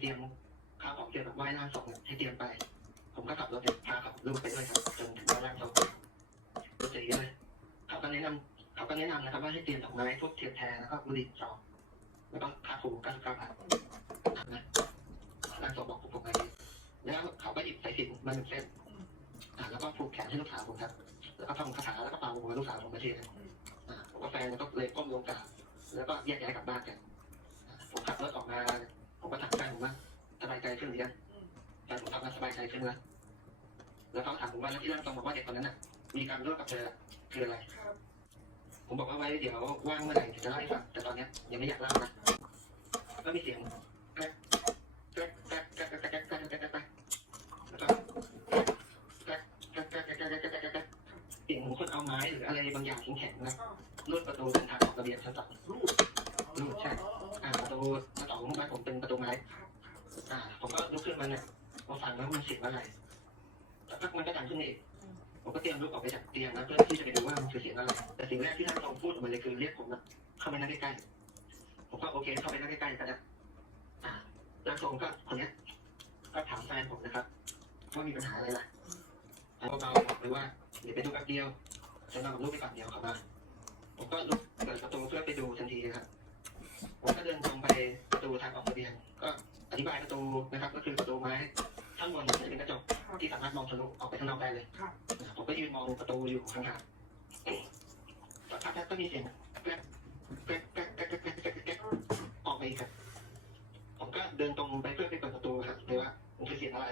เตรียมข้าวของเกี่ยวกับไหว้ร่างทรงให้เตรียมไป ผมก็ขับรถเนี่ยพาขับลูกไปด้วยครับจนถึงไหว้ร่างทรงรถสีเลยเขาก็แนะนำเขาก็แนะนำนะครับว่าให้เตรียมดอกไม้พวกเทียนแทนแล้วก็บุหรี่ซองแล้วก็ค่าครู99บาทนะร่างทรงบอกผมไปแล้วเขาก็หยิบสายสิญจนมาหนึ่งเส้นแล้วก็ผูกแขนให้ลูกสาวผมครับ แล้วก็ท่องคาถาแล้วก็เป่าหัวลูกสาวผมไปทีนึงอ่าผมกับแฟนก็เลยก้มลงกราบแล้วก็แยกย้ายกลับบ้านกันผมขับรถออกมา ผมก็ถามแฟนผมว่าสบายใจขึ้นหรือยังแฟนผมทำมาสบายใจขึ้นแล้วแล้วเขาถามผมว่าแล้วที่เร่างทรงบอกว่าเด็กคนนั้นน่ะ มีการร่วมกับเธอคืออะไร ครับ ผมบอกว่าไว้เดี๋ยวว่างเมื่อไหร่จะเล่าให้ฟังแต่ตอนเนี้ยยังไม่อยากเล่านะก็มีเสียงแกรกแกรกแกรกแกรกแกรกแกรกแกรกแกรกแกรกแกรกแกรกแล้วก็แกรกแกรกแกรกแกรกแกรกแกรกแกรกแกรกแกรกเสียงของคนเอาไม้หรืออะไรบางอย่างแข็งๆนะรูดประตูเป็นทางออกระเบียงชั้นสองรูดรู ดใช่อ่าประตูชั้นสองของบ้านผมเป็นประตูไม้อ่า ผมก็ลุกขึ้นมาเนี่ยมาฟังแล้วมันเสียงอะไรสักพักมันก็ดังขึ้นอีกผมก็เตรียมลุกออกไปจากเตียงนะเพื่อที่จะไปดูว่ามันคือเสียงอะไร แต่สิ่งแรกที่ท่านทรงพูดออกมาเลยคือเรียกผมนะเข้าไปนั่งใกล้ๆผมก็โอเคเข้าไปนั่งใกล้ๆก็ได้อ่าร่างทรงก็คนนี้ก็ถามแฟนผมนะครับว่ามีปัญหาอะไรล่ะเบาๆบอกเลยว่าเดี๋ยวไปดูแป๊บเดียวจะนอนกับลูกไปก่อนเดียวเขามาผมก็ลุกเปิดประตูเพื่อไปดูทันทีครับ ผมก็เดินตรงไปประตูทางออกระเบียง ก็อธิบายประตูนะครับ ก็คือประตูไม้ข้างบนจะเป็นกระจกที่สามารถมองทะลุออกไปข้างนอกได้เลยผมก็ยืนมองประตูอยู่ข้างทางสักพักก็มีเสียงแกรกแกรกแกรกแกรกแกรกแกกแกกออกไปอีกครับผมก็เดินตรงไปเพื่อไปเปิดประตูครับเลยว่ามันคือเสียงอะไร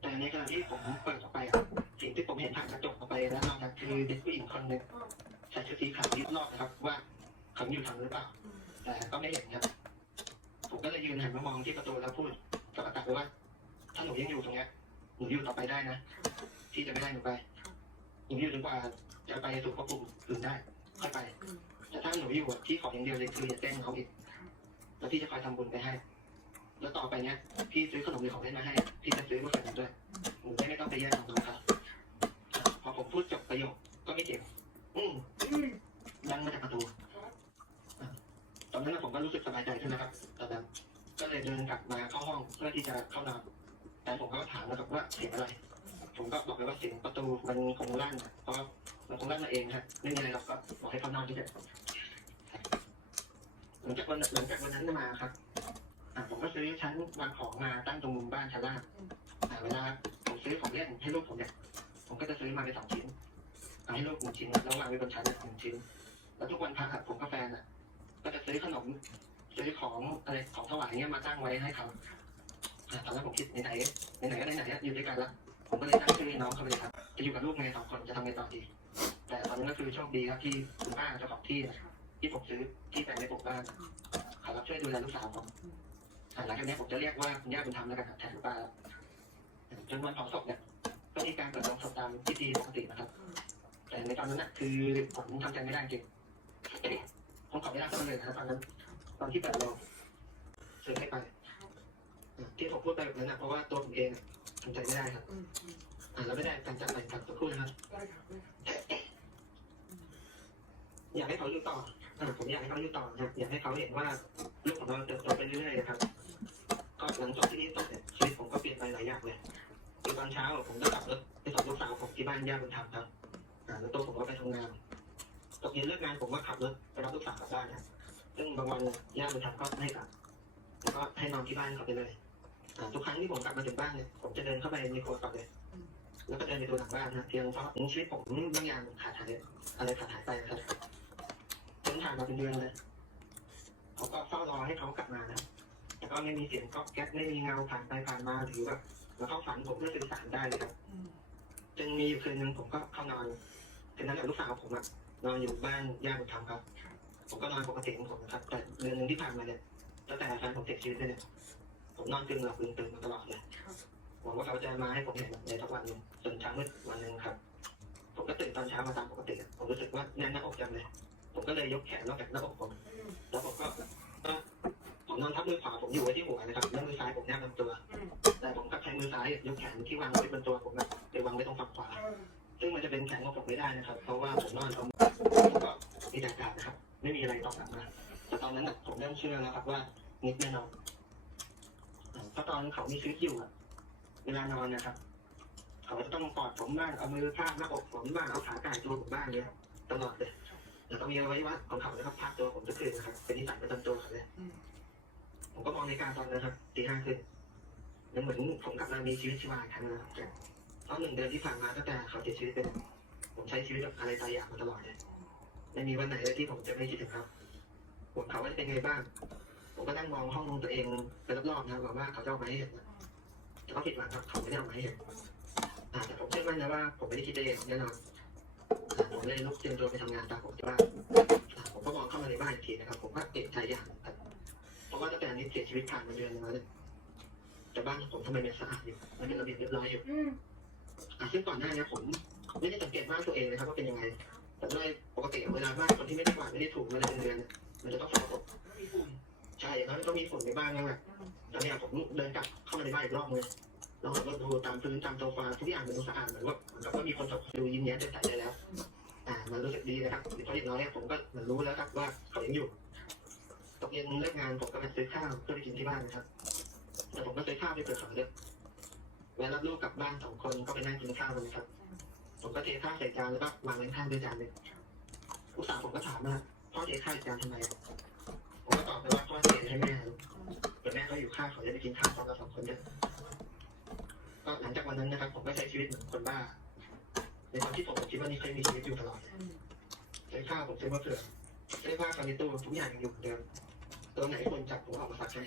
แต่ในขณะที่ผมเปิดออกไปครับสิ่งที่ผมเห็นผ่านกระจกออกไปแล้วนอกนั้คือเด็กผู้หญิงคนหนึ่งใส่ชุดสีขาวยืดนอกนะครับว่าเขาอยู่ทางหรือเปล่า แต่ก็ไม่เห็นครับ ผมก็เลยยืนหันมามองที่ประตูแล้วพูดกับอากาศไปว่า ถ้าหนูยังอยู่ตรงเนี้ยหนูอยู่ต่อไปได้นะที่จะไม่ได้หนูไปหนูอยู่จนกว่าจะไปสู่ภพภูมิอื่นได้ค่อยไป แต่ถ้าหนูอยู่อะที่ขออย่างเดียวเลยคืออย่าแกล้งเขาอีกแล้วพี่จะคอยทำบุญไปให้ แล้วต่อไปเนี้ย พี่ซื้อขนมหรือของเล่นมาให้ พี่จะซื้อมาฝากหนูด้วยหนูได้ไม่ต้องไปแย่งของหนูครับพอผมพูดจบประโยคก็ไม่เจ็บอืมดังมาจากประตู อนนั้นผมก็รู้สึกสบายใจขึ้นนะครับแต่แบบก็เลยเดินกลับมาเข้าห้องเพื่อที่จะเข้านอนแต่ผมก็ถามนะครับว่าเสียงอะไร ผมก็บอกไปว่าเสียงประตูมันคงลั่นอะเพราะมันคงลั่นมาเองครับไม่มีอะไรหรอกก็บอกให้เข้านอนที่เฉยหลังจากวันหลังจากวันนั้นมาครับผมก็ซื้อชั้นวางของมาตั้งตรงมุมบ้านชั้นล่างอ่เวลาผมซื้อของเล่นให้ลูกผมเนี่ยผมก็จะซื้อมาเป็นสองชิ้นเอาให้ลูกหนึ่งชิ้นแล้ววางไว้บนชั้นหนึ่งชิ้น แล้วทุกวันพระอะผมกับแฟนอะ ซื้อขนมซื้อของอะไรของถวายเงี้ยมาตั้งไว้ให้เขาอะตอนแรกผมคิดไหนๆไหนๆก็ไหนๆอะอยู่ด้วยกันละผมก็เลยตั้งชื่อน้องเขาไปเลยครับจะอยู่กับลูกไงสองคนจะทำไงต่อดี แต่ตอนนั้นก็คือโชคดีครับที่คุณป้าเจ้าของที่นะที่ผมซื้อที่แปลงในปลูกบ้านเขารับช่วยดูแลลูกสาวผมอะหลังจากนี้ผมจะเรียกว่าคุณย่าบุญธรรมแล้วกันครับแทนคุณป้าจนวันเผาศพเนี่ยก็มีการเปิดโรงศพตามพิธีปกตินะครับ แต่ในตอนนั้นน่ะคือผมทำใจไม่ได้จริง ผมขอไม่ได้ก็เลยนะครับตอนนั้นตอนที่เปิดโรงซื้อให้ไปที่ผมพูดไปแบบนั้นนะเพราะว่าตัวผมเองทำใจไม่ได้ครับอืมอืมอ่าแล้วไม่ได้การจัดไปกับสักครู่นะครับได้ครับได้ครับอยากให้เขาอยู่ต่ออ่าผมอยากให้เขาอยู่ต่อนะครับอยากให้เขาเห็นว่าลูกของเราเติบโตไปเรื่อยๆนะครับ ก็หลังจบที่นี่จบเนี่ยชีวิตผมก็เปลี่ยนไปหลายอย่างเลยคือตอนเช้าผมก็ขับรถไปส่งลูกสาวผมที่บ้านย่าบุญธรรมครับอ่าแล้วตัวผมก็ไปทำงาน ตกเย็นเลิกงานผมก็ขับรถไปรับลูกสาวกลับบ้านนะครับซึ่งบางวันย่าบุญธรรมก็ไม่ให้กลับแล้วก็ให้นอนที่บ้านเขาไปเลยอ่าทุกครั้งที่ผมกลับมาถึงบ้านเนี่ยผมจะเดินเข้าไปในครัวก่อนเลย แล้วก็เดินไปดูหลังบ้านนะเพียงเพราะชีวิตผมบางอย่างขาดหายอะไรขาดหายไปนะครับจนผ่านมาเป็นเดือนเลยผมก็เฝ้ารอให้เขากลับมานะแต่ก็ไม่มีเสียงก๊อกแก๊กไม่มีเงาผ่านไปผ่านมาหรือแบบแล้วเข้าฝันผมเพื่อสื่อสารได้เลยครับอืมจนมีอยู่คืนนึงผมก็เข้านอนคืนนั้นแหละลูกสาวผมอะ นอนอยู่บ้านย่าบุญธรรมครับ ผมก็นอนปกติของผมนะครับ แต่เดือนหนึ่งที่ผ่านมาเนี่ยตั้งแต่แฟนผมเสียชีวิตเนี่ยผมนอนกึ่งหลับกึ่งตื่นมาตลอดเลยหวังว่าเขาจะมาให้ผมเห็นในสักวันหนึ่งจนเช้ามืดวันหนึ่งครับ ผมก็ตื่นตอนเช้ามาตามปกติ ผมรู้สึกว่าแน่นหน้าอกจังเลย ผมก็เลยยกแขนนอกจากหน้าอกผมแล้วผมก็ผมนอนทับมือขวาผมอยู่ไว้ที่หัวนะครับแล้วมือซ้ายผมแนบลำตัว แต่ผมก็ใช้มือซ้ายยกแขนที่วางไว้บนตัวผมนะไปวางไว้ตรงฝั่งขวา ซึ่งมันจะเป็นแขนของผมไม่ได้นะครับ เพราะว่าผมนอนตรงผมก็มีแต่อากาศนะครับ ไม่มีอะไรตอกลับมาแต่ตอนนั้นน่ะผมเริ่มเชื่อแล้วครับว่านิดแน่นอนอ่าสักอนเขามีชีวิตอยู่อะเวลานอนนะครับ เขาจะต้องกอดผมบ้างเอามือพาดหน้าอกผมบ้างเอาขาก่ตัวผมบ้างเนี่ยตลอดเลยแล้วก็มีเอาไว้ว่าของเขานะครับพักตัวผมทุกคืนนะครับ เป็นนิสัยประจำตัวเขาเลยผมก็มองในการตอนนั้นครับตีห้าขึ้นมันเหมือนผมกลับมามีชีวิตชีวาอีกครั้งนะครับ เพราะหนึ่งเดือนที่ผ่านมาตั้งแต่เขาเสียชีวิตเป็นผมใช้ชีวิตกับอะไรตายอยางมาตลอดเลยไม่มีวันไหนเลยที่ผมจะไม่คิดถึงเขาห่วงเขาว่าจะเป็นไงบ้าง ผมก็นั่งมองห้องตัวเองไปรอบๆนะครับว่าเขาจะเอาไมาให้เห็นแต่ก็ผิดหวังครับเขาไม่ได้เอาไมาให้เห็นแต่ผมเชื่อมั่นนะว่า ผมไม่ได้คิดเองแน่นอนผมเลยลุกเตรียมตัวไปทำงานตามผมที่บ้านอ่าผมก็มองเข้ามาในบ้านอีกทีนะครับ ผมก็เอกใจอย่างเพราะว่าตั้งแต่นี้เสียชีวิตผ่านมาเดือนนึงแล้วเนี่ยแต่บ้านผมทำไมมันสะอาดอยู่มันเป็นระเบียบเรียบร้อยอยู่ ซึ่งก่อนหน้านี้ผมไม่ได้สังเกตบ้านตัวเองเลยครับว่าเป็นยังไงแต่ด้วยปกติเวลาบ้านคนที่ไม่ได้กวาดไม่ได้ถูมาเลยเป็นเดือนมันจะต้องสกปรกใช่แล้วก็มีฝุ่นในบ้านนั่นแหละอืมตอนนี้ผมเดินกลับเข้ามาในบ้านอีกรอบนึงลองก็ดูตามพื้นตามโซฟาทุกอย่างมันดูสะอาดเหมือนว่าเหมือนกับว่ามีคนสดดูยิ้มแย้มแจ่มใสได้แล้ว อ่ามันรู้สึกดีนะครับเพราะอย่างน้อยเนี่ยผมก็เหมือนรู้แล้วครับว่าเขายังอยู่ตกเย็นเลิกงานผมก็ไปซื้อข้าวเพื่อไปกินที่บ้านนะครับ แต่ผมก็ซื้อข้าวไปเผื่เขาด้วย แวรับลูกกลับบ้านสองคนก็ไปนั่งกินข้าวกันนะครับ ผมก็เทข้าวใส่จานแล้วก็วางไว้ข้างด้วยจานหนึ่งลูกสาวผมก็ถามว่าพ่อเทข้าวใส่จานทำไมผมก็ตอบไปว่าพ่อเทให้แม่เดี๋ยวแม่เขาอยู่ข้าวเขาจะไปกินข้าวพร้อมเราสองคนด้วยก็หลังจากวันนั้นนะครับ ผมก็ใช้ชีวิตเหมือนคนบ้า ในความที่ผมผมคิดว่านี่เคยมีชีวิตอยู่ตลอดอืมซื้ข้าวผมซื้อมะเขือซื้ผ้าฟาในตู้ทุกอย่างยังอยู่เหมือนเดิมตัวไหนคนจับผมออกมาซักให้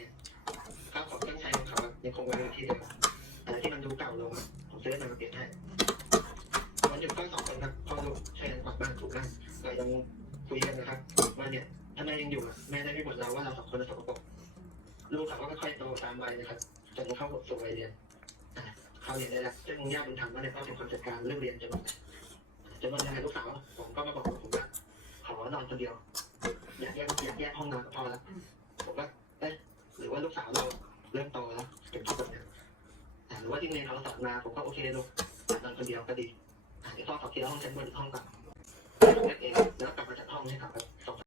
ข้าวของเครื่องใช้ของเขาอะยังคงไว้ในที่เดิม ที่มันดูเก่าลงอะผมซื้อมาเปลี่ยนให้วันหยุดก็สองคนครับพ่อลูกช่วยกันกวาดบ้านถูบ้านเรายังคุยกันนะครับว่าเนี่ยถ้าแม่ยังอยู่อะแม่ได้ไม่บ่นเราว่าเราสองคนสกปรกลูกเขาก็ค่อยๆโตตามวัยนะครับจนเข้าสู่วัยเรียนอะเขาเรียนได้แล้วซึ่งญาติบุญธรรมก็เลยต้องเป็นคนจัดการเรื่องเรียนจนหมดจนวันนี้ลูกสาวผมก็มาบอกผมว่าขอนอนคนเดียวอยากแยกอยากแยกห้องนอนกับพ่อแล้วผมก็เอ๊ะหรือว่าลูกสาวเรา มาผมก็โอเคลูกอยากนอนคนเดียวก็ดีอ่าเดี๋ยวพ่อขอเคลียร์ห้องชั้นบนอีกห้องก่อนเอกเองแล้วกลับมาจัดห้องให้เขาแบ